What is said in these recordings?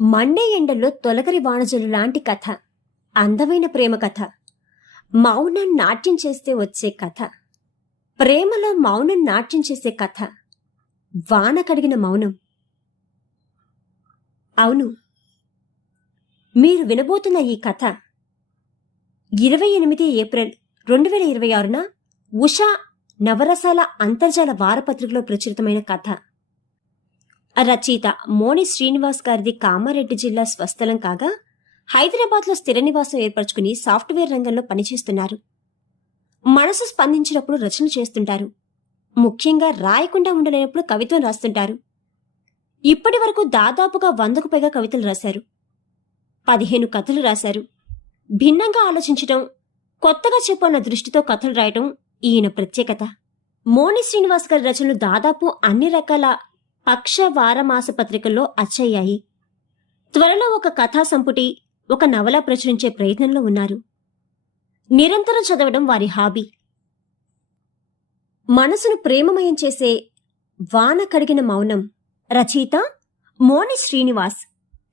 Monday ఎండల్లో తొలకరి వానజలు లాంటి కథ, అందమైన ప్రేమ కథ, మౌనం నాట్యం చేస్తే వచ్చే కథ, ప్రేమలో మౌనం నాట్యం చేసే కథ, వాన కడిగిన మౌనం. అవును, మీరు వినబోతున్న ఈ కథ 28 ఏప్రిల్ 2026న ఉషా నవరసాల అంతర్జాల వారపత్రికలో ప్రచురితమైన కథ. రచయిత మోని శ్రీనివాస్ గారిది కామారెడ్డి జిల్లా స్వస్థలం కాగా హైదరాబాద్లో స్థిర నివాసం ఏర్పరచుకుని సాఫ్ట్వేర్ రంగంలో పనిచేస్తున్నారు. మనసు స్పందించినప్పుడు రచనలు చేస్తుంటారు. ముఖ్యంగా రాయకుండా ఉండలేనప్పుడు కవిత్వం రాస్తుంటారు. ఇప్పటి వరకు దాదాపుగా 100కు పైగా కవితలు రాశారు. 15 కథలు రాశారు. భిన్నంగా ఆలోచించటం, కొత్తగా చెప్పన్న దృష్టితో కథలు రాయటం ఈయన ప్రత్యేకత. మోని శ్రీనివాస్ గారి రచనలు దాదాపు అన్ని రకాల పక్ష వార మాస పత్రికల్లో అచ్చయ్యాయి. త్వరలో ఒక కథా సంపుటి, ఒక నవల ప్రచురించే ప్రయత్నంలో ఉన్నారు. నిరంతరం చదవడం వారి హాబీ. మనసును ప్రేమమయం చేసే వాన కడిగిన మౌనం. రచయిత మోని శ్రీనివాస్.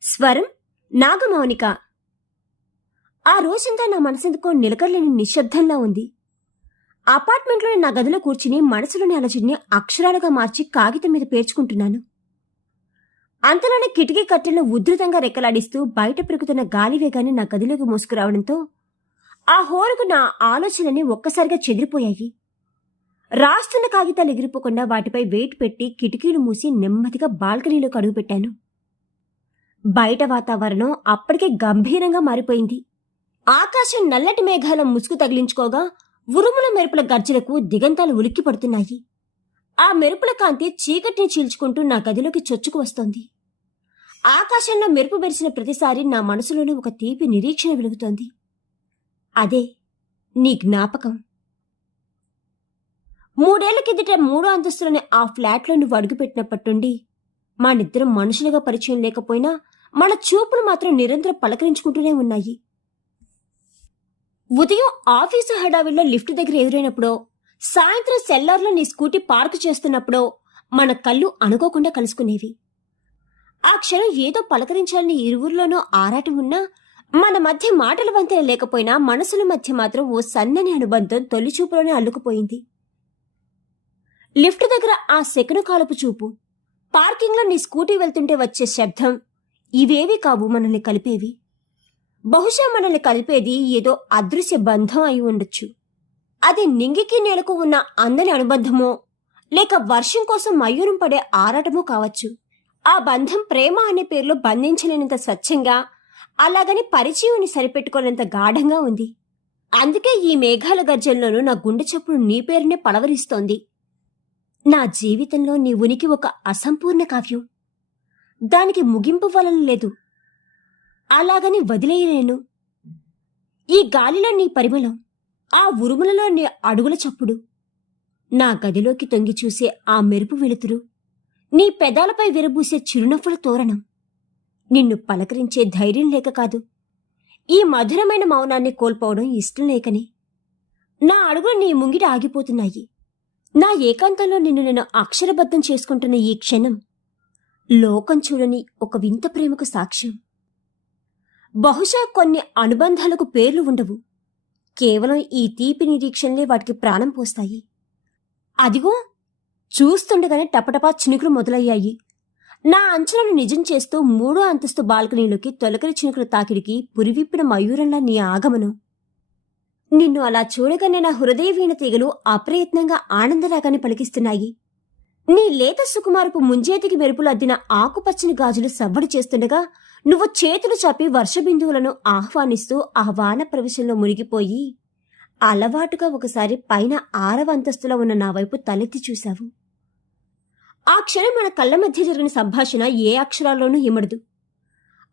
స్వరం నాగమౌనిక. ఆ రోజంతా నా మనసెందుకో నిలకడలేని నిశ్శబ్దంలా ఉంది. అపార్ట్మెంట్లోని నా గదిలో కూర్చుని మనసులోని అలజడిని అక్షరాలుగా మార్చి కాగితం మీద పేర్చుకుంటున్నాను. అంతలోనే కిటికీ కట్టెలను ఉధృతంగా రెక్కలాడిస్తూ బయట పెరుగుతున్న గాలి వేగాన్ని నా గదిలోకి మోసుకురావడంతో ఆ హోరుకు నా ఆలోచనలన్నీ ఒక్కసారిగా చెదిరిపోయాయి. రాస్తున్న కాగితాలు ఎగిరిపోకుండా వాటిపై వెయిట్ పెట్టి కిటికీలు మూసి నెమ్మదిగా బాల్కనీలోకి అడుగుపెట్టాను. బయట వాతావరణం అప్పటికే గంభీరంగా మారిపోయింది. ఆకాశం నల్లటి మేఘాల ముసుగు తగిలించుకోగా ఉరుముల మెరుపుల గర్జలకు దిగంతాలు ఉలిక్కి పడుతున్నాయి. ఆ మెరుపుల కాంతి చీకటిని చీల్చుకుంటూ నా గదిలోకి చొచ్చుకు వస్తోంది. ఆకాశంలో మెరుపు మెరిసిన ప్రతిసారి నా మనసులోనే ఒక తీపి నిరీక్షణ వెలుగుతోంది. అదే నీ జ్ఞాపకం. 3 ఏళ్ల కిందట 3వ అంతస్తులోని ఆ ఫ్లాట్లో నువ్వు అడుగుపెట్టినప్పటి మా నిద్దరం మనుషులుగా పరిచయం లేకపోయినా మన చూపులు మాత్రం నిరంతరం పలకరించుకుంటూనే ఉన్నాయి. ఉదయం ఆఫీసు హడావిల్లో లిఫ్ట్ దగ్గర ఎదురైనప్పుడో, సాయంత్రం సెల్లార్లో నీ స్కూటీ పార్కు చేస్తున్నప్పుడో మన కళ్ళు అనుకోకుండా కలుసుకునేవి. ఆ క్షణం ఏదో పలకరించాలని ఇరువురిలోనూ ఆరాటం ఉన్నా మన మధ్య మాటల వంతెన లేకపోయినా మనసుల మధ్య మాత్రం ఓ సన్నని అనుబంధం తొలిచూపులోనే అల్లుకుపోయింది. లిఫ్ట్ దగ్గర ఆ సెకను కాలపు చూపు, పార్కింగ్లో నీ స్కూటీ వెళ్తుంటే వచ్చే శబ్దం, ఇవేవి కావు మనల్ని కలిపేవి. బహుశా మనల్ని కలిపేది ఏదో అదృశ్య బంధం అయి ఉండొచ్చు. అది నింగికి నేలకు ఉన్న అందని అనుబంధమో, లేక వర్షం కోసం మయూరం పడే ఆరాటమో కావచ్చు. ఆ బంధం ప్రేమ అనే పేరులో బంధించలేనంత స్వచ్ఛంగా, అలాగని పరిచయాన్ని సరిపెట్టుకోలేనంత గాఢంగా ఉంది. అందుకే ఈ మేఘాల గర్జనలోనూ నా గుండె చప్పుడు నీ పేరునే పలవరిస్తోంది. నా జీవితంలో నీ ఉనికి ఒక అసంపూర్ణ కావ్యం. దానికి ముగింపు వలన లేదు, అలాగని వదిలేయలేను. ఈ గాలిలో నీ పరిమళం, ఆ ఉరుములలో నీ అడుగుల చప్పుడు, నా గదిలోకి తొంగి చూసే ఆ మెరుపు వెలుతురు, నీ పెదాలపై విరబూసే చిరునవ్వుల తోరణం. నిన్ను పలకరించే ధైర్యం లేక కాదు, ఈ మధురమైన మౌనాన్ని కోల్పోవడం ఇష్టం లేకనే. నా అడుగులు నీ ముంగిట ఆగిపోతున్నాయి. నా ఏకాంతంలో నిన్ను నేను అక్షరబద్ధం చేసుకుంటున్న ఈ క్షణం లోకం చూడని ఒక వింత ప్రేమకు సాక్ష్యం. బహుశా కొన్ని అనుబంధాలకు పేర్లు ఉండవు, కేవలం ఈ తీపి నిరీక్షణలే వాటికి ప్రాణం పోస్తాయి. అదిగో చూస్తుండగానే టపటపా చినుకులు మొదలయ్యాయి. నా అంచనాను నిజం చేస్తూ 3వ అంతస్తు బాల్కనీలోకి తొలకరి చినుకుల తాకిడికి పురివిప్పిన మయూరంలా నీ ఆగమనం. నిన్ను అలా చూడగానే నా హృదయవీణ తీగలు అప్రయత్నంగా ఆనందరాగాన్ని పలికిస్తున్నాయి. నీ లేత సుకుమారపు ముంజేతికి మెరుపులు అద్దిన ఆకుపచ్చని గాజులు సవ్వడి చేస్తుండగా నువ్వు చేతులు చాపి వర్షబిందువులను ఆహ్వానిస్తూ ఆ వాన ప్రవేశంలో మునిగిపోయి అలవాటుగా ఒకసారి పైన 6వ అంతస్తులో ఉన్న నా వైపు తలెత్తి చూశావు. ఆ క్షణం మన కళ్ళ మధ్య జరిగిన సంభాషణ ఏ అక్షరాల్లోనూ ఇమడదు.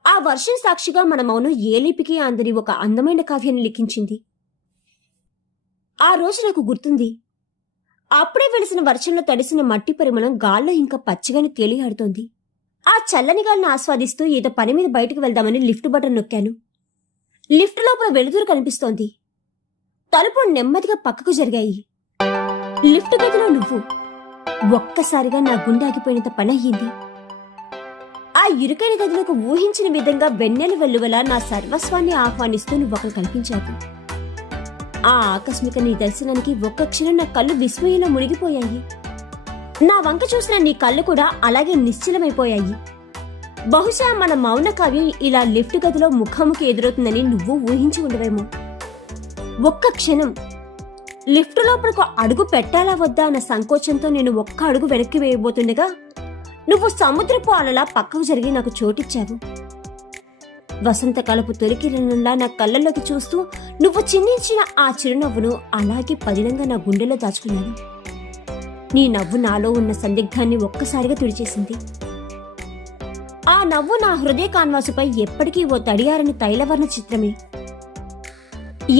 ఆ వర్షం సాక్షిగా మన మౌనం ఏ లిపికి అందని ఒక అందమైన కావ్యాన్ని లిఖించింది. ఆ రోజు నాకు గుర్తుంది. అప్పుడే వెలిసిన వర్షంలో తడిసిన మట్టి పరిమళం గాల్లో ఇంకా పచ్చిగానే తేలియాడుతోంది. ఆ చల్లని గాలిని ఆస్వాదిస్తూ ఏదో పని మీద బయటకు వెళ్దామని లిఫ్ట్ బటన్ నొక్కాను. లిఫ్ట్ లోపల వెలుతురు కనిపిస్తోంది. తలుపులు నెమ్మదిగా పక్కకు జరిగాయి. లిఫ్ట్ గదిలో నువ్వు. ఒక్కసారిగా నా గుండె ఆగిపోయినంత పని అయ్యింది. ఆ ఇరుకైన గదిలోకి ఊహించిన విధంగా వెన్నెల వెల్లువల నా సర్వస్వాన్ని ఆహ్వానిస్తూ నువ్వొకరు కల్పించావు. ఆ ఆకస్మిక నీ దర్శనానికి ఒక్క క్షణం నా కళ్ళు విస్మయంలో మునిగిపోయాయి. నా వంక చూసిన నీ కళ్ళు కూడా అలాగే నిశ్చలమైపోయాయి. బహుశా మన మౌన కావ్యం ఇలా లిఫ్ట్ గదిలో ముఖాముఖి ఎదురవుతుందని నువ్వు ఊహించి ఉండవేమో. ఒక్క క్షణం లిఫ్ట్ లోపలకు అడుగు పెట్టాలా వద్దా అన్న సంకోచంతో నేను ఒక్క అడుగు వెనక్కి వేయబోతుండగా నువ్వు సముద్రపు అలలా పక్కకు జరిగి నాకు చోటిచ్చావు. వసంతకాలపు తొలికిరణంలా నా కళ్ళల్లోకి చూస్తూ నువ్వు చిందించిన ఆ చిరునవ్వును అలాగే పదిలంగా నా గుండెలో దాచుకున్నాను. నీ నవ్వు నాలో ఉన్న సందిగ్ధాన్ని ఒక్కసారిగా తుడిచేసింది. ఆ నవ్వు నా హృదయ కాన్వాసుపై ఎప్పటికీ ఓ తడియారని తైలవర్ణ చిత్రమే.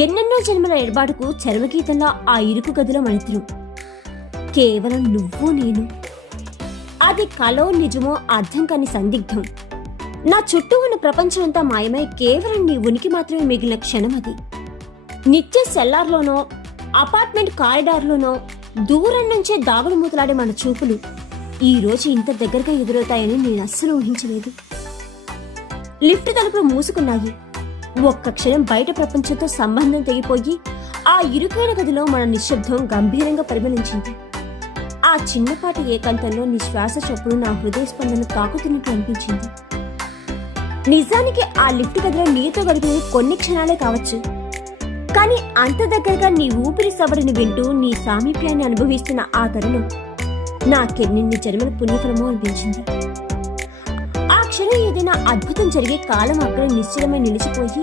ఎన్నెన్నో జన్మల ఎడబాటుకు చర్మగీతంలో ఆ ఇరుకు గదిలో మనిద్దరం, కేవలం నువ్వు నేను. అది కలో నిజమో అర్థం కాని సందిగ్ధం. నా చుట్టూ ఉన్న ప్రపంచమంతా మాయమై కేవలం నీ ఉనికి మాత్రమే మిగిలిన క్షణం అది. నిత్య సెల్లార్లోనో అపార్ట్మెంట్ కారిడార్లోనో దూరం నుంచే దాగుడు మూతలాడే మన చూపులు ఈ రోజు ఇంత దగ్గరగా ఎదురవుతాయని నేను అస్సలు ఊహించలేదు. లిఫ్ట్ తలుపులు మూసుకున్నాయి. ఒక్క క్షణం బయట ప్రపంచంతో సంబంధం తెగిపోయి ఆ ఇరుకైన గదిలో మన నిశ్శబ్దం గంభీరంగా పరిమళించింది. ఆ చిన్నపాటి ఏకాంతంలో నీ శ్వాస చొప్పులు నా హృదయ స్పందన తాకుతున్నట్లు అనిపించింది. నిజానికి ఆ లిఫ్ట్ గదిలో నీతో గడిపినవి కొన్ని క్షణాలే కావచ్చు, కానీ అంత దగ్గరగా నీ ఊపిరి సవడిని వింటూ నీ సామీప్యాన్ని అనుభవిస్తున్న ఆ తరుణం నాకెన్నిన్ని జన్మల పుణ్యఫలమో అనిపించింది. ఆ క్షణం ఏదైనా అద్భుతం జరిగే కాలం అక్కడే నిశ్చలమై నిలిచిపోయి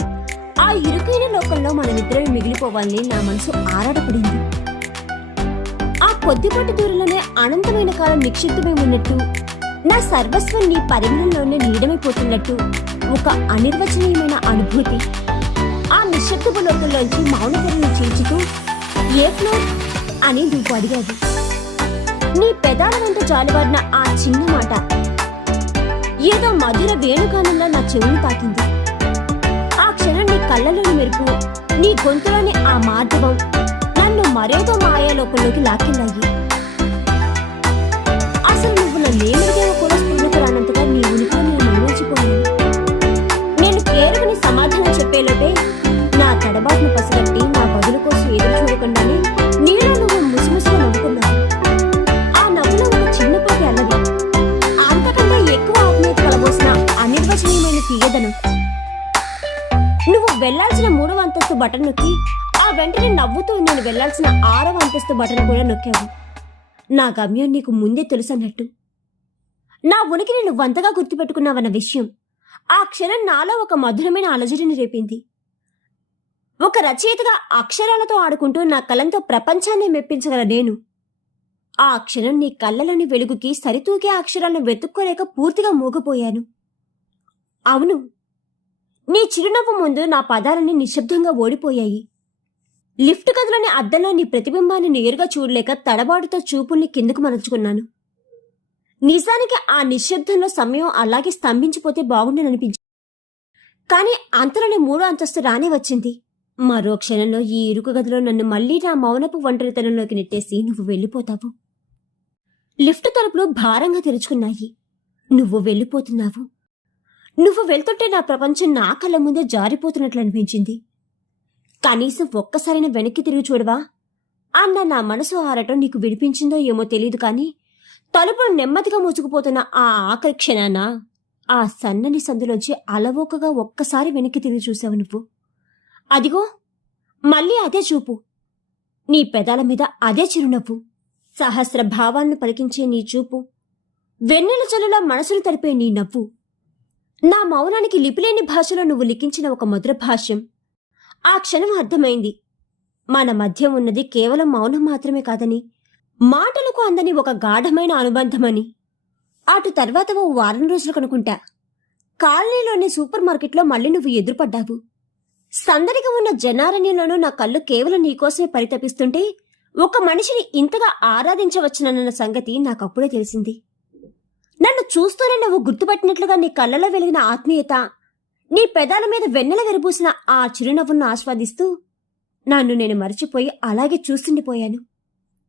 ఆ ఇరుకైన లోకంలో మనమిద్దరమే మిగిలిపోవాలని నా మనసు ఆరాటపడింది. ఆ కొద్దిపాటి దూరంలోనే అనంతమైన కాలం నిక్షిప్తమై ఉన్నట్టు, నా సర్వస్వం నీ పరిమళంలోనే నీడమైపోతున్నట్టు ఒక అనిర్వచనీయమైన అనుభూతి. ఆ నిశ్శబ్దపు లోకంలోంచి మౌనతలను చీల్చుతూ ఏ ఫ్లోర్ అని నువ్వు అడిగావు. నీ పెదాల వెంట జాలివాడిన ఆ చిన్న మాట ఏదో మధుర వేణుగానంలో నా చెవులు తాకింది. ఆ క్షణం నీ కళ్ళలోని మెరుపు, నీ గొంతులోని ఆ మాధవం నన్ను మరేదో మాయాలోకంలోకి లాక్కెళ్ళాయి. అసలు నువ్వు నన్నేమడిగావో కూడా స్ఫూర్తికి రానంతగా నీ ఉనికిలో నేను మరణించిపోయాను. నేను కేరుకుని సమాధానం చెప్పేలోపే నా తడబాటును పసిగట్టి నా బదులు కోసం ఎదురు చూడకుండానే నీలో నువ్వు ముసిముసిగా నవ్వుకున్నావు. ఆ నవ్వులో ఒక చిన్నపాటి అల్లరి, అంతకంటే ఎక్కువ ఆత్మీయత కలబోసిన అనిర్వచనీయమైన తీయదనం. నువ్వు వెళ్లాల్సిన 3వ అంతస్తు బటన్ నొక్కి ఆ వెంటనే నవ్వుతూ నేను వెళ్లాల్సిన 6వ అంతస్తు బటన్ కూడా నొక్కావు. నా గమ్యం నీకు ముందే తెలుసన్నట్టు. నా ఉనికిని నువ్వంతగా గుర్తుపెట్టుకున్నావన్న విషయం ఆ క్షణం నాలో ఒక మధురమైన అలజడిని రేపింది. ఒక రచయితగా అక్షరాలతో ఆడుకుంటూ నా కలంతో ప్రపంచాన్ని మెప్పించగల నేను ఆ క్షణం నీ కళ్ళలోని వెలుగుకి సరితూగే అక్షరాలను వెతుక్కోలేక పూర్తిగా మూగపోయాను. అవును, నీ చిరునవ్వు ముందు నా పదాలన్నీ నిశ్శబ్దంగా ఓడిపోయాయి. లిఫ్ట్ గదిలోని అద్దంలో నీ ప్రతిబింబాన్ని నేరుగా చూడలేక తడబాటుతో చూపుల్ని కిందకు మరల్చుకున్నాను. నిజానికి ఆ నిశ్శబ్దంలో సమయం అలాగే స్తంభించిపోతే బాగుండననిపించింది. కానీ అంతలోనే 3వ అంతస్తు రానే వచ్చింది. మరో క్షణంలో ఈ ఇరుకు గదిలో నన్ను మళ్లీ నా మౌనపు ఒంటరితనంలోకి నెట్టేసి నువ్వు వెళ్ళిపోతావు. లిఫ్ట్ తలుపులు భారంగా తెరుచుకున్నాయి. నువ్వు వెళ్ళిపోతున్నావు. నువ్వు వెళ్తుంటే నా ప్రపంచం నా కళ్ళ ముందే జారిపోతున్నట్లు అనిపించింది. కనీసం ఒక్కసారైనా వెనక్కి తిరిగి చూడవా అన్న నా మనసు ఆరటం నీకు విడిపించిందో ఏమో తెలియదు, కానీ తలుపులు నెమ్మదిగా మూసుకుపోతున్న ఆ ఆఖరి క్షణాన ఆ సన్నని సందులోంచి అలవోకగా ఒక్కసారి వెనక్కి తిరిగి చూసావు నువ్వు. అదిగో మళ్ళీ అదే చూపు, నీ పెదాల మీద అదే చిరునవ్వు, సహస్ర భావాలను పలికించే నీ చూపు, వెన్నెల చలులా మనసును తడిపే నీ నవ్వు. నా మౌనానికి లిపిలేని భాషలో నువ్వు లిఖించిన ఒక మధుర భాష్యం. ఆ క్షణం అర్థమైంది, మన మధ్య ఉన్నది కేవలం మౌనం మాత్రమే కాదని, మాటలకు అందని ఒక గాఢమైన అనుబంధమని. అటు తర్వాత ఓ వారం రోజులు కనుకుంటా కాలనీలోని సూపర్ మార్కెట్లో మళ్ళీ నువ్వు ఎదురుపడ్డావు. సందడిగా ఉన్న జనారణ్యంలోనూ నా కళ్ళు కేవలం నీకోసమే పరితపిస్తుంటే ఒక మనిషిని ఇంతగా ఆరాధించవచ్చునన్న సంగతి నాకప్పుడే తెలిసింది. నన్ను చూస్తూనే నువ్వు గుర్తుపట్టినట్లుగా నీ కళ్ళలో వెలిగిన ఆత్మీయత, నీ పెదాల మీద వెన్నెల వెరబూసిన ఆ చిరునవ్వును ఆస్వాదిస్తూ నన్ను నేను మరిచిపోయి అలాగే చూస్తుండిపోయాను.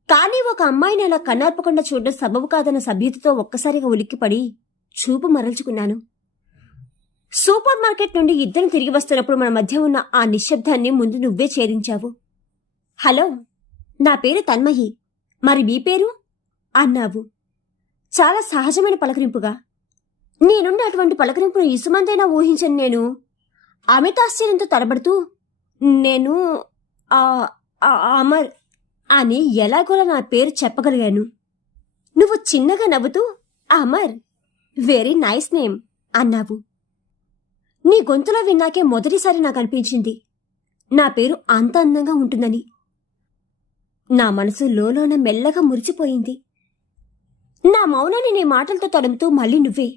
కానీ ఒక అమ్మాయిని అలా కన్నార్పకుండా చూడడం సబబు కాదన్న సభ్యతతో ఒక్కసారిగా ఉలిక్కిపడి చూపు మరల్చుకున్నాను. సూపర్ మార్కెట్ నుండి ఇద్దరం తిరిగి వస్తున్నప్పుడు మన మధ్య ఉన్న ఆ నిశ్శబ్దాన్ని ముందు నువ్వే ఛేదించావు. హలో, నా పేరు తన్మయి, మరి మీ పేరు అన్నావు చాలా సహజమైన పలకరింపుగా. నేనుండి అటువంటి పలకరింపును ఇసుమంతైనా ఊహించను నేను. అమితాశ్చర్యంతో తడబడుతూ నేను అమర్ అని ఎలాగోలా నా పేరు చెప్పగలిగాను. నువ్వు చిన్నగా నవ్వుతూ అమర్, వెరీ నైస్ నేమ్ అన్నావు. నీ గొంతులో విన్నాకే మొదటిసారి నాకు అనిపించింది నా పేరు అంత అందంగా ఉంటుందని. నా మనసు లోలోన మెల్లగా మురిసిపోయింది. నా మౌనాన్ని నీ మాటలతో తడుముతూ మళ్ళీ నువ్వే.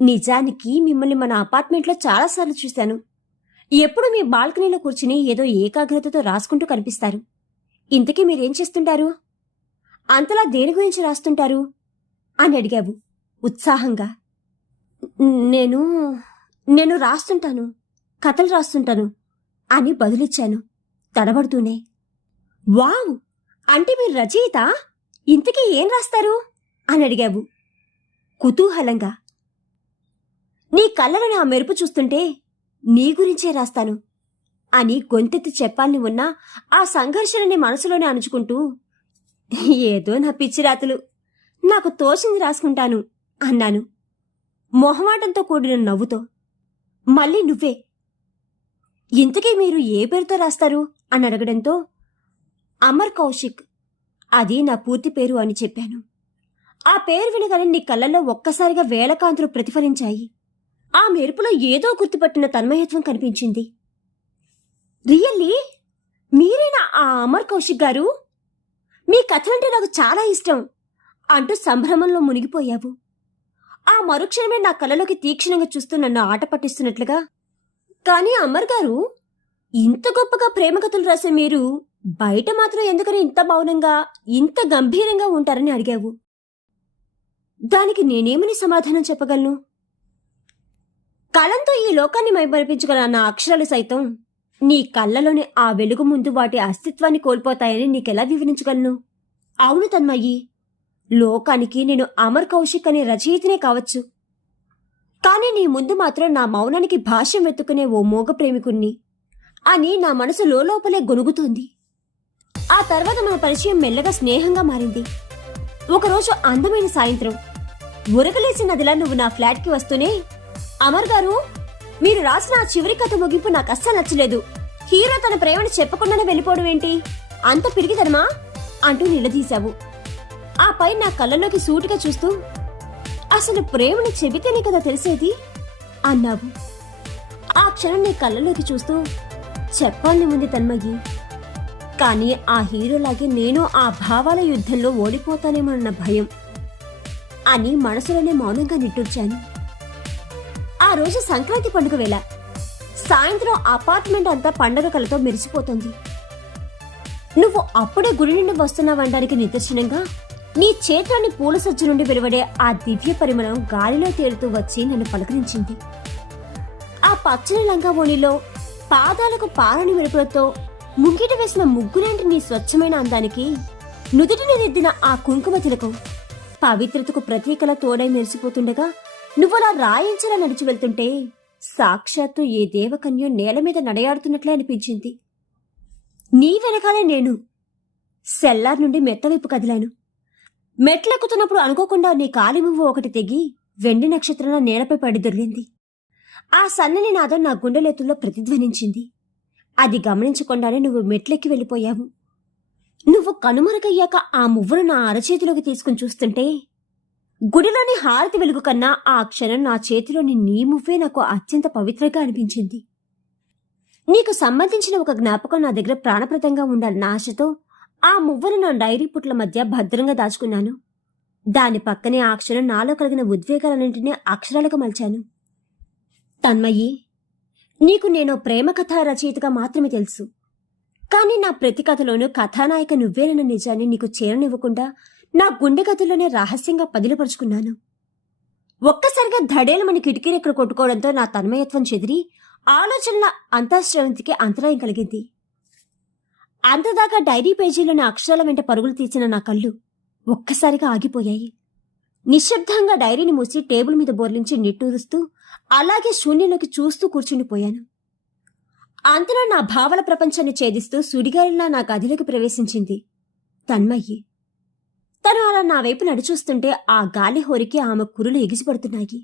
నిజానికి మిమ్మల్ని మన అపార్ట్మెంట్లో చాలాసార్లు చూశాను. ఎప్పుడు మీ బాల్కనీలో కూర్చుని ఏదో ఏకాగ్రతతో రాసుకుంటూ కనిపిస్తారు. ఇంతకీ మీరేం చేస్తుంటారు? అంతలా దేని గురించి రాస్తుంటారు అని అడిగావు ఉత్సాహంగా. నేను రాస్తుంటాను, కథలు రాస్తుంటాను అని బదులిచ్చాను తడబడుతూనే. వావ్, అంటే మీరు రచయిత? ఇంతకీ ఏం రాస్తారు అని అడిగావు కుతూహలంగా. నీ కళ్ళలోని ఆ మెరుపు చూస్తుంటే నీ గురించే రాస్తాను అని గొంతెత్తి చెప్పాలని ఉన్నా ఆ సంఘర్షణని మనసులోనే అణుచుకుంటూ, ఏదో నా పిచ్చిరాతులు, నాకు తోచింది రాసుకుంటాను అన్నాను మొహమాటంతో కూడిన నవ్వుతో. మళ్ళీ నువ్వే, ఇంతకీ మీరు ఏ పేరుతో రాస్తారు అని అడగడంతో అమర్ కౌశిక్, అది నా పూర్తి పేరు అని చెప్పాను. ఆ పేరు వినగానే నీ కళ్ళల్లో ఒక్కసారిగా వేలకాంతులు ప్రతిఫలించాయి. ఆ మెరుపులో ఏదో గుర్తుపట్టిన తన్మయత్వం కనిపించింది. రియల్లీ, మీరేనా ఆ అమర్ కౌశిక్ గారు? మీ కథలంటే నాకు చాలా ఇష్టం అంటూ సంభ్రమంలో మునిగిపోయావు. ఆ మరుక్షణమే నా కళ్ళలోకి తీక్షణంగా చూస్తూ నన్ను ఆట పట్టిస్తున్నట్లుగా, కానీ అమర్ గారు, ఇంత గొప్పగా ప్రేమ కథలు రాసే మీరు బయట మాత్రం ఎందుకని ఇంత మౌనంగా, ఇంత గంభీరంగా ఉంటారని అడిగావు. దానికి నేనేమని సమాధానం చెప్పగలను? కళంతో ఈ లోకాన్ని మైమరిపించగల నా అక్షరాలు సైతం నీ కళ్ళలోని ఆ వెలుగు ముందు వాటి అస్తిత్వాన్ని కోల్పోతాయని నీకెలా వివరించగలను? అవును తన్మయ్యి, లోకానికి నేను అమర్ కౌశిక్ అనే రచయితనే కావచ్చు, కానీ నీ ముందు మాత్రం నా మౌనానికి భాష్యం వెతుకునే ఓ మోగ ప్రేమికుణ్ణి అని నా మనసు లోపలే గొనుగుతోంది. ఆ తర్వాత మన పరిచయం మెల్లగా స్నేహంగా మారింది. ఒకరోజు అందమైన సాయంత్రం ఉరకలేసి నదిలా నువ్వు నా ఫ్లాట్కి వస్తూనే, అమర్ గారు, మీరు రాసిన ఆ చివరి కథ ముగింపు నాకు అస్సలు నచ్చలేదు. హీరో తన ప్రేమను చెప్పకుండానే వెళ్ళిపోవడం ఏంటి, అంత పిరిగిదనమా అంటూ నిలదీశావు. ఆ పై నా కళ్ళలోకి సూటిగా చూస్తూ, అసలు ప్రేమను చెబితేనే కదా తెలిసేది అన్నావు. ఆ క్షణం నీ కళ్ళలోకి చూస్తూ చెప్పాలని ఉంది తన్మయ్యి, కానీ ఆ హీరోలాగే నేను ఆ భావాల యుద్ధంలో ఓడిపోతానేమోనన్న భయం అని మనసులోనే మౌనంగా నిట్టూర్చాను. ఆ రోజు సంక్రాంతి పండుగ వేళ. సాయంత్రం అపార్ట్మెంట్ అంతా పండగ కలతో మెరిసిపోతుంది. నువ్వు అప్పుడే గుడి నుండి వస్తున్నావనడానికి నిదర్శనంగా నీ చేతిలోని పూల సజ్జ నుండి వెలువడే ఆ దివ్య పరిమళం గాలిలో తేలుతూ వచ్చి నన్ను పలకరించింది. ఆ పచ్చని లంగా ఓణిలో పాదాలకు పారని వెలుపులతో ముంగిట వేసిన ముగ్గులాంటి నీ స్వచ్ఛమైన అందానికి నుదుటిని దిద్దిన ఆ కుంకుమ తిలకం పవిత్రతకు ప్రతీకలా తోడై మెరిసిపోతుండగా నువ్వలా రాయించలా నడిచి వెళ్తుంటే సాక్షాత్తు ఏ దేవకన్యో నేల మీద నడయాడుతున్నట్లే అనిపించింది. నీ వెనకాలే నేను సెల్లార్ నుండి మెత్తవైపు కదిలాను. మెట్లెక్కుతున్నప్పుడు అనుకోకుండా నీ కాలిమువ్వు ఒకటి తెగి వెండి నక్షత్రంలో నేలపై పడి దొర్లింది. ఆ సన్నని నాదం నా గుండెలెత్తుల్లో ప్రతిధ్వనించింది. అది గమనించకుండానే నువ్వు మెట్లెక్కి వెళ్ళిపోయావు. నువ్వు కనుమరుగయ్యాక ఆ మువ్వను నా అరచేతిలోకి తీసుకుని చూస్తుంటే గుడిలోని హారతి వెలుగు కన్నా ఆ క్షణం నా చేతిలోని నీ మువ్వే నాకు అత్యంత పవిత్రంగా అనిపించింది. నీకు సంబంధించిన ఒక జ్ఞాపకం నా దగ్గర ప్రాణప్రదంగా ఉండాలన్న ఆశతో ఆ మువ్వను నా డైరీ పుట్ల మధ్య భద్రంగా దాచుకున్నాను. దాని పక్కనే ఆ క్షణం నాలో కలిగిన ఉద్వేగాలన్నింటినీ అక్షరాలుగా మలిచాను. తన్మయ్యి, నీకు నేను ప్రేమ కథా రచయితగా మాత్రమే తెలుసు, కానీ నా ప్రతి కథలోనూ కథానాయక నువ్వేనన్న నిజాన్ని నీకు చేరనివ్వకుండా నా గుండె గదుల్లోనే రహస్యంగా పదిలపరుచుకున్నాను. ఒక్కసారిగా ధడేలమని కిటికీరెక్కలు కొట్టుకోవడంతో నా తన్మయత్వం చెదిరి ఆలోచనల అంతఃశ్రవంతికి అంతరాయం కలిగింది. అంతదాకా డైరీ పేజీలోని అక్షరాల వెంట పరుగులు తీసిన నా కళ్ళు ఒక్కసారిగా ఆగిపోయాయి. నిశ్శబ్దంగా డైరీని మూసి టేబుల్ మీద బోర్లించి నిట్టూరుస్తూ అలాగే శూన్యంలోకి చూస్తూ కూర్చుండిపోయాను. అంతలో నా భావల ప్రపంచాన్ని ఛేదిస్తూ సుడిగాలిలా నా గదిలోకి ప్రవేశించింది తన్మయ్యి. తను అలా నా వైపు నడిచూస్తుంటే ఆ గాలి హోరికి ఆమె కురులు ఎగిసిపడుతున్నాయి.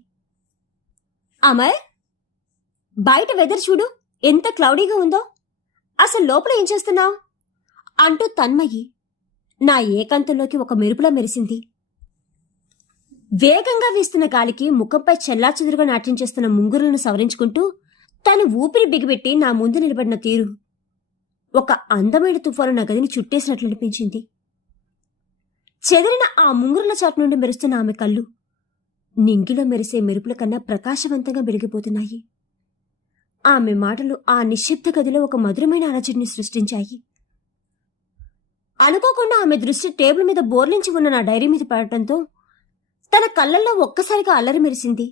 అమర్, బయట వెదర్ చూడు, ఎంత క్లౌడీగా ఉందో. అసలు లోపల ఏం చేస్తున్నావు అంటూ తన్మయ్యి నా ఏకాంతంలోకి ఒక మెరుపులా మెరిసింది. వేగంగా వీస్తున్న గాలికి ముఖంపై చెల్లాచెదురుగా నాట్యం చేస్తున్న ముంగురులను సవరించుకుంటూ తను ఊపిరి బిగిపెట్టి నా ముందు నిలబడిన తీరు ఒక అందమైన తుఫాను నా గదిని చుట్టేసినట్లు అనిపించింది. చెదిరిన ఆ ముంగురుల చాటు నుండి మెరుస్తున్న ఆమె కళ్ళు నింగిలో మెరిసే మెరుపుల కన్నా ప్రకాశవంతంగా వెలిగిపోతున్నాయి. ఆమె మాటలు ఆ నిశ్శబ్ద గదిలో ఒక మధురమైన అలజడిని సృష్టించాయి. అనుకోకుండా ఆమె దృష్టి టేబుల్ మీద బోర్లించి ఉన్న నా డైరీ మీద పడటంతో తన కళ్ళల్లో ఒక్కసారిగా అల్లరి మెరిసింది.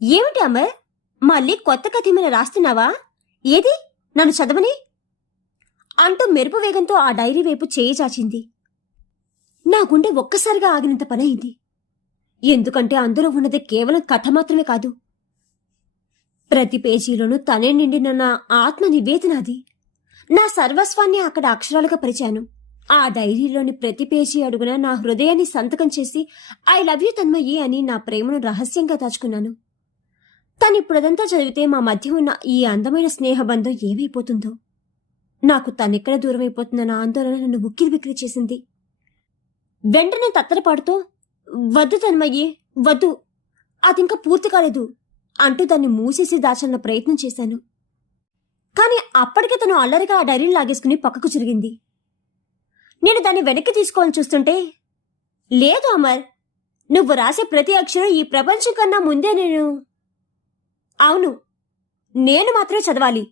ఏమిటి అమర్, మళ్ళీ కొత్త కథ ఏమైనా రాస్తున్నావా? ఏది, నన్ను చదవని అంటూ మెరుపు వేగంతో ఆ డైరీ వైపు చేయి చాచింది. నా గుండె ఒక్కసారిగా ఆగినంత పనయింది. ఎందుకంటే అందులో ఉన్నది కేవలం కథ మాత్రమే కాదు, ప్రతి పేజీలోనూ తనే నిండిన నా ఆత్మ నివేదన. అది నా సర్వస్వాన్ని అక్కడ అక్షరాలుగా పరిచాను. ఆ డైరీలోని ప్రతి పేజీ అడుగున నా హృదయాన్ని సంతకం చేసి ఐ లవ్ యూ తన్మయ్యి అని నా ప్రేమను రహస్యంగా దాచుకున్నాను. తనిప్పుడదంతా చదివితే మా మధ్య ఉన్న ఈ అందమైన స్నేహబంధం ఏమైపోతుందో, నాకు తనెక్కడ దూరమైపోతుందన్న ఆందోళన నన్ను ఉక్కిరి బిక్కిరి చేసింది. వెంటనే తత్తరపాడుతూ, వద్దు తన్మయ్యి, వద్దు, అదింకా పూర్తి కాలేదు అంటూ దాన్ని మూసేసి దాచాలన్న ప్రయత్నం చేశాను. కాని అప్పటికే తను అల్లరిగా ఆ డైరీని లాగేసుకుని పక్కకు జరిగింది. నేను దాన్ని వెనక్కి తీసుకోవాలని చూస్తుంటే, లేదు అమర్, నువ్వు రాసే ప్రతి అక్షరం ఈ ప్రపంచం కన్నా ముందే అవును, నేను మాత్రమే చదవాలి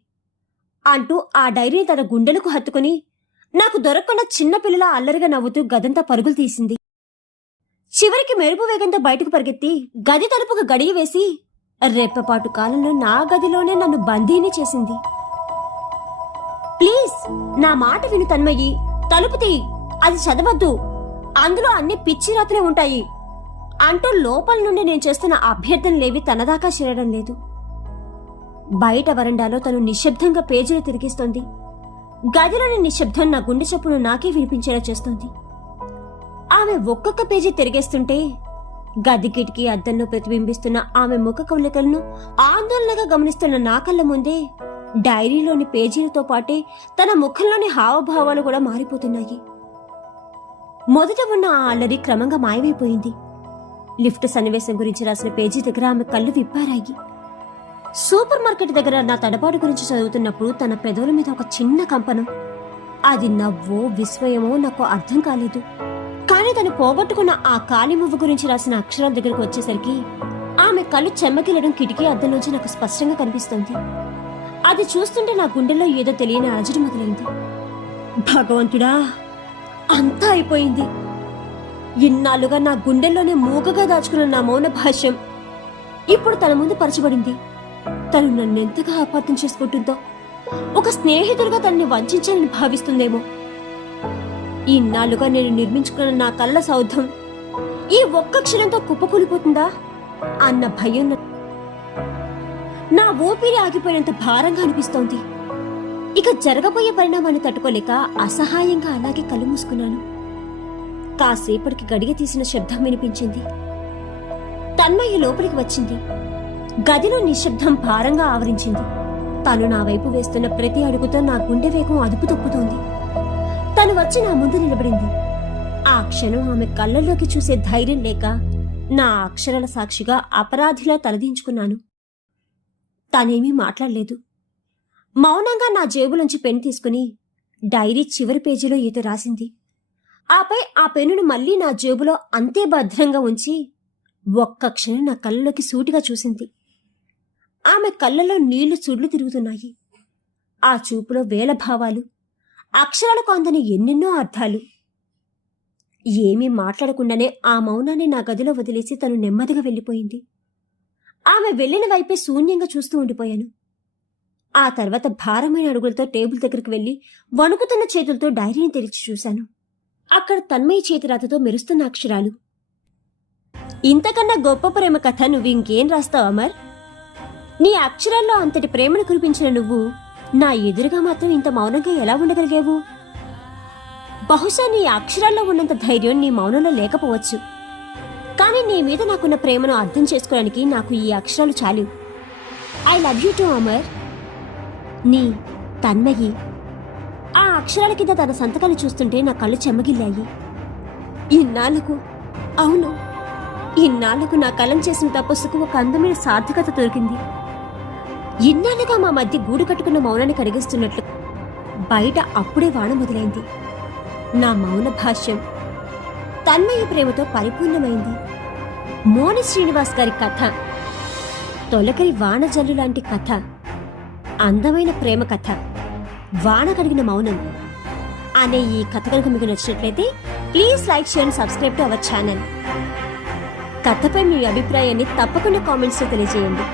అంటూ ఆ డైరీని తన గుండెలకు హత్తుకుని నాకు దొరకకుండా చిన్నపిల్లల అల్లరిగా నవ్వుతూ గదంతా పరుగులు తీసింది. చివరికి మెరుపు వేగంతో బయటకు పరిగెత్తి గది తలుపుకు గడియ వేసి రెప్పపాటు కాలంలో నా గదిలోనే నన్ను బందీని చేసింది. ప్లీజ్, నా మాట విను తన్మయ్యి, తలుపు తీ, అది చదవద్దు, అందులో అన్ని పిచ్చి రాత్రే ఉంటాయి అంటూ లోపల నుండి నేను చేస్తున్న అభ్యర్థనలేవి తనదాకా చేరడం లేదు. బయట వరండాలో తను నిశ్శబ్దంగా పేజీలు తిరిగిస్తోంది. గదిలోని నిశ్శబ్దం నా గుండె చప్పును నాకే వినిపించేలా చేస్తోంది. ఆమె ఒక్కొక్క పేజీ తిరిగేస్తుంటే గది కిటికీ అద్దంలో ప్రతిబింబిస్తున్న ఆమె ముఖ కవళికలను ఆందోళనగా గమనిస్తున్న నా కళ్ళ ముందే డైరీలోని పేజీలతో పాటే తన ముఖంలోని హావభావాలు కూడా మారిపోతున్నాయి. మొదట ఉన్న ఆ అల్లరి క్రమంగా మాయమైపోయింది. లిఫ్ట్ సన్నివేశం గురించి రాసిన పేజీ దగ్గర ఆమె కళ్ళు విప్పారాయి. సూపర్ మార్కెట్ దగ్గర నా తడబాటు గురించి చదువుతున్నప్పుడు తన పెదవుల మీద ఒక చిన్న కంపనం. అది నవ్వో విస్మయమో నాకు అర్థం కాలేదు. కానీ తను పోగొట్టుకున్న ఆ కాలిమువ్వ గురించి రాసిన అక్షరాల దగ్గరకు వచ్చేసరికి ఆమె కళ్ళు చెమ్మగిలడం కిటికీ అద్దంలోంచి నాకు స్పష్టంగా కనిపిస్తోంది. అది చూస్తుంటే నా గుండెల్లో ఏదో తెలియని అలజడి మొదలైంది. భగవంతుడా, అంతా అయిపోయింది. ఇన్నాళ్ళుగా నా గుండెల్లోనే మూగగా దాచుకున్న నా మౌన భాష్యం ఇప్పుడు తన ముందు పరచబడింది. తను నన్నెంతగా అపార్థం చేసుకుంటుందో, ఒక స్నేహితుడిగా తనని వంచాలని భావిస్తుందేమో. ఇన్నాళ్ళుగా నేను నిర్మించుకున్న నా కళ్ళ సౌధం ఈ ఒక్క క్షణంతో కుప్పకూలిపోతుందా అన్న భయం నా ఊపిరి ఆగిపోయినంత భారంగా అనిపిస్తోంది. ఇక జరగబోయే పరిణామాన్ని తట్టుకోలేక అసహాయంగా అలాగే కళ్ళు మూసుకున్నాను. కాసేపటికి గడియ తీసిన శబ్దం వినిపించింది. తన్మయ్య లోపలికి వచ్చింది. గదిలో నిశ్శబ్దం భారంగా ఆవరించింది. తను నా వైపు వేస్తున్న ప్రతి అడుగుతో నా గుండె వేగం అదుపు తప్పుతోంది. తను వచ్చి నా ముందు నిలబడింది. ఆ క్షణం ఆమె కళ్ళల్లోకి చూసే ధైర్యం లేక నా అక్షరాల సాక్షిగా అపరాధిలా తలదించుకున్నాను. తనేమీ మాట్లాడలేదు. మౌనంగా నా జేబులోంచి పెన్ తీసుకుని డైరీ చివరి పేజీలో ఏదో రాసింది. ఆపై ఆ పెన్నును మళ్లీ నా జేబులో అంతే భద్రంగా ఉంచి ఒక్క క్షణం నా కళ్ళలోకి సూటిగా చూసింది. ఆమె కళ్ళలో నీళ్లు సుడ్లు తిరుగుతున్నాయి. ఆ చూపులో వేల భావాలు, అక్షరాలకు అందని ఎన్నెన్నో అర్థాలు. ఏమీ మాట్లాడకుండానే ఆ మౌనాన్ని నా గదిలో వదిలేసి తను నెమ్మదిగా వెళ్ళిపోయింది. ఆమె వెళ్లిన వైపే శూన్యంగా చూస్తూ ఉండిపోయాను. ఆ తర్వాత భారమైన అడుగులతో టేబుల్ దగ్గరికి వెళ్లి వణుకుతున్న చేతులతో డైరీని తెరిచి చూశాను. అక్కడ తన్మయ్య చేతిరాతతో మెరుస్తున్న అక్షరాలు. ఇంతకన్నా గొప్ప ప్రేమ కథ నువ్వు ఇంకేం రాస్తావు అమర్? నీ అక్షరాల్లో అంతటి ప్రేమను కురిపించిన నువ్వు నా ఎదురుగా మాత్రం ఇంత మౌనంగా ఎలా ఉండగలిగావు? బహుశా నీ అక్షరాల్లో ఉన్నంత ధైర్యం నీ మౌనంలో లేకపోవచ్చు. కానీ నీ మీద నాకున్న ప్రేమను అర్థం చేసుకోవడానికి నాకు ఈ అక్షరాలు చాలు. I love you to Amar. నీ తన్మయి. ఆ అక్షరాల కింద తన సంతకాలు చూస్తుంటే నా కళ్ళు చెమ్మగిల్లాయి. ఇన్నాళ్లకు, అవును, ఇన్నాళ్లకు నా కలం చేసిన తపస్సుకు ఒక అందమైన సార్థకత దొరికింది. ఇన్నాళ్ళుగా మా మధ్య గూడు కట్టుకున్న మౌనాన్ని కడిగిస్తున్నట్లు బయట అప్పుడే వాన మొదలైంది. నా మౌన భాష్యం తన్మయ ప్రేమతో పరిపూర్ణమైంది. మోని శ్రీనివాస్ గారి కథ తొలకరి వాన జల్లు లాంటి కథ, అందమైన ప్రేమ కథ, వాన కడిగిన మౌనం అనే ఈ కథ కనుక మీకు నచ్చినట్లయితే please like, share and subscribe to our channel. కథపై మీ అభిప్రాయాన్ని తప్పకుండా కామెంట్స్లో తెలియజేయండి.